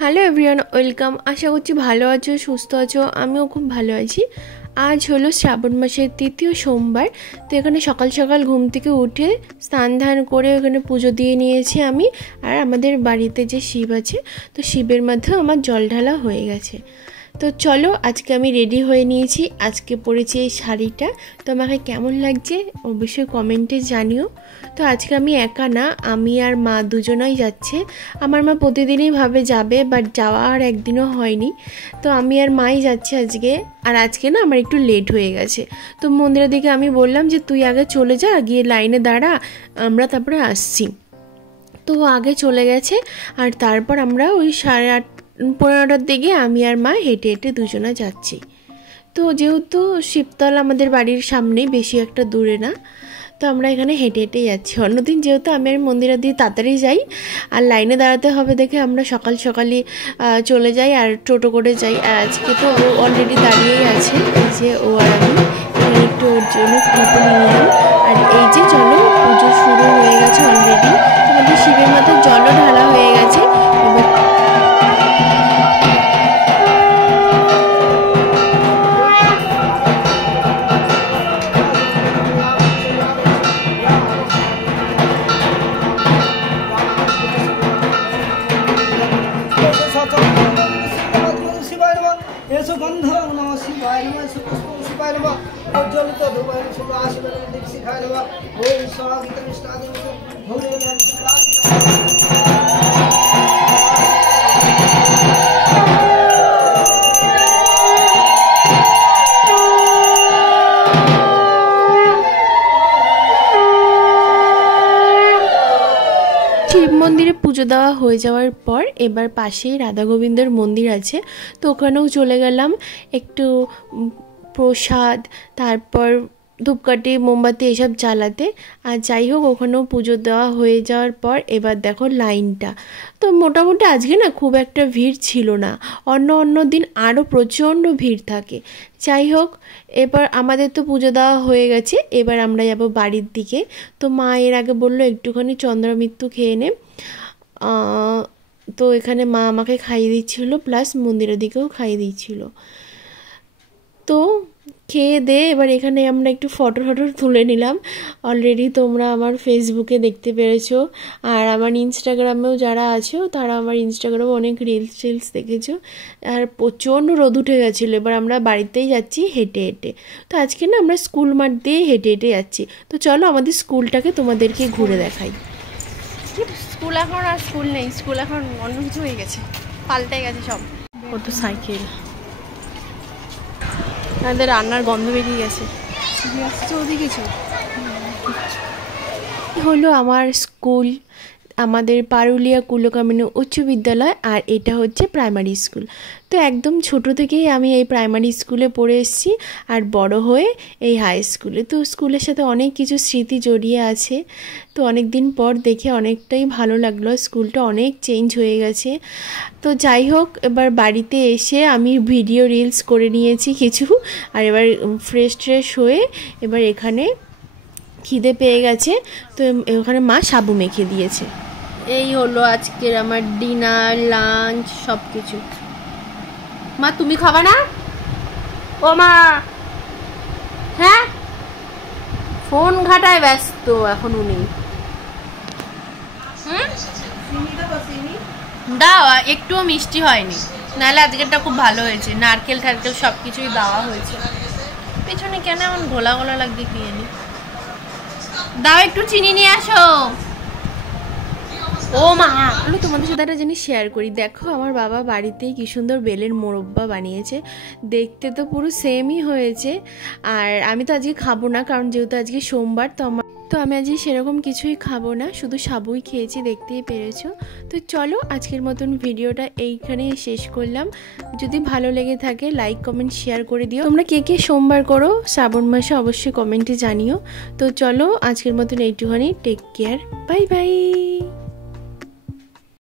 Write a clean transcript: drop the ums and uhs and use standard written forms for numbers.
Hello everyone, welcome. আশা করছি ভালো আছো, সুস্থ আছো। আমিও খুব ভালো আছি। আজ হলো শ্রাবণ মাসের তৃতীয় সোমবার। তো এখানে সকাল সকাল ঘুম থেকে উঠে স্নান ধান করে ওখানে পুজো দিয়ে নিয়েছি আমি। আর আমাদের বাড়িতে যে শিব আছে, তো শিবের মধ্যেও আমার জল ঢালা হয়ে গেছে। তো চলো, আজকে আমি রেডি হয়ে নিয়েছি। আজকে পরেছি এই শাড়িটা। তো আমাকে কেমন লাগছে অবশ্যই কমেন্টে জানিও। তো আজকে আমি একা না, আমি আর মা দুজনেই যাচ্ছে। আমার মা প্রতিদিনই ভাবে যাবে, বাট যাওয়া আর একদিনও হয়নি। তো আমি আর মাই যাচ্ছি আজকে। আর আজকে না আমার একটু লেট হয়ে গেছে। তো মন্দিরের দিকে আমি বললাম যে তুই আগে চলে যা, গিয়ে লাইনে দাঁড়া, আমরা তারপরে আসছি। তো আগে চলে গেছে। আর তারপর আমরা ওই 8:30-9টার দিকে আমি আর মা হেঁটে হেঁটে দুজনা যাচ্ছি। তো যেহেতু শিবতলা আমাদের বাড়ির সামনেই, বেশি একটা দূরে না, তো আমরা এখানে হেঁটে হেঁটে যাচ্ছি। অন্যদিন যেহেতু আমি আর মন্দিরের দিয়ে তাড়াতাড়ি যাই আর লাইনে দাঁড়াতে হবে দেখে আমরা সকাল সকালই চলে যাই আর টোটো করে যাই। আর আজকে তো ও অলরেডি দাঁড়িয়েই আছে, এই যে ও আর আমি এখানে একটু ওর জন্য ক্লিপে নিয়ে নিলাম। আর এই যে চলো, পুজো শুরু হয়ে গেছে অলরেডি। তোমাদের শিবের মাথায় জলও ঢালা হয়ে গেছে। এবার শিব মন্দিরে পুজো দেওয়া হয়ে যাওয়ার পর এবার পাশেই রাধা গোবিন্দর মন্দির আছে, তো ওখানেও চলে গেলাম একটু প্রসাদ, তারপর ধূপকাঠি মোমবাতি এসব জ্বালাতে। আর যাই হোক, ওখানেও পুজো দেওয়া হয়ে যাওয়ার পর এবার দেখো লাইনটা। তো মোটামুটি আজকে না খুব একটা ভিড় ছিল না, অন্য দিন আরও প্রচণ্ড ভিড় থাকে। যাই হোক, এবার আমাদের তো পুজো দেওয়া হয়ে গেছে, এবার আমরা যাব বাড়ির দিকে। তো মা এর আগে বললো একটুখানি চন্দ্রমৃত্যু খেয়ে নে। তো এখানে মা আমাকে খাইয়ে দিচ্ছিল, প্লাস মন্দিরের দিকেও খাইয়ে দিচ্ছিল। তো খেয়ে দে এবার এখানে আমরা একটু ফটো তুলে নিলাম। অলরেডি তোমরা আমার ফেসবুকে দেখতে পেরেছো, আর আমার ইনস্টাগ্রামেও যারা আছো তারা আমার ইনস্টাগ্রামে অনেক রিলস দেখেছো। আর প্রচণ্ড রোদ উঠে গেছিলো। এবার আমরা বাড়িতেই যাচ্ছি হেঁটে হেঁটে। তো আজকে না আমরা স্কুল মাঠ দিয়ে হেঁটে হেঁটে যাচ্ছি। তো চলো আমাদের স্কুলটাকে তোমাদেরকে ঘুরে দেখাই। স্কুল এখন আর স্কুল নেই, স্কুল এখন অন্য কিছু হয়ে গেছে, পাল্টে গেছে সব। কত সাইকেল, আমাদের রান্নার গন্ধ বেরিয়ে গেছে। হলো আমার স্কুল, আমাদের পারুলিয়া কুলকামিনী উচ্চ বিদ্যালয়, আর এটা হচ্ছে প্রাইমারি স্কুল। তো একদম ছোট থেকেই আমি এই প্রাইমারি স্কুলে পড়ে এসেছি, আর বড় হয়ে এই হাই স্কুলে। তো স্কুলের সাথে অনেক কিছু স্মৃতি জড়িয়ে আছে। তো অনেক দিন পর দেখে অনেকটাই ভালো লাগলো, স্কুলটা অনেক চেঞ্জ হয়ে গেছে। তো যাই হোক, এবার বাড়িতে এসে আমি ভিডিও রিলস করে নিয়েছি কিছু। আর এবার ফ্রেশ হয়ে এবার এখানে খিদে পেয়ে গেছে, তো ওখানে মা সাবু মেখে দিয়েছে। এই হলো আজকের আমার ডিনার, লাঞ্চ, সব কিছু। মা তুমি খাবা না? ও মা, হ্যাঁ ফোন ঘাটায় ব্যস্ত এখন উনি। দাও, একটুও মিষ্টি হয়নি, নাহলে আজকেরটা খুব ভালো হয়েছে। নারকেল টারকেল সব কিছুই দেওয়া হয়েছে। পেছনে কেন এমন ঘোলা ঘোলা লাগবে কি জানি। দাও একটু চিনি নিয়ে আসো। ও মা, তোমাদের সাথে একটা জিনিস শেয়ার করি। দেখো আমার বাবা বাড়িতেই কি সুন্দর বেলের মোরব্বা বানিয়েছে, দেখতে তো পুরো সেমই হয়েছে। আর আমি তো আজকে খাবো না, কারণ যেহেতু আজকে সোমবার, তো আমি আজকে সেরকম কিছুই খাবো না, শুধু সাবুই খেয়েছি, দেখতেই পেরেছো। তো চলো আজকের মতন ভিডিওটা এইখানেই শেষ করলাম। যদি ভালো লেগে থাকে লাইক কমেন্ট শেয়ার করে দিও। তোমরা কে কে সোমবার করো শ্রাবণ মাসে অবশ্যই কমেন্টে জানিও। তো চলো আজকের মতন এইটুখানি, টেক কেয়ার, বাই বাই।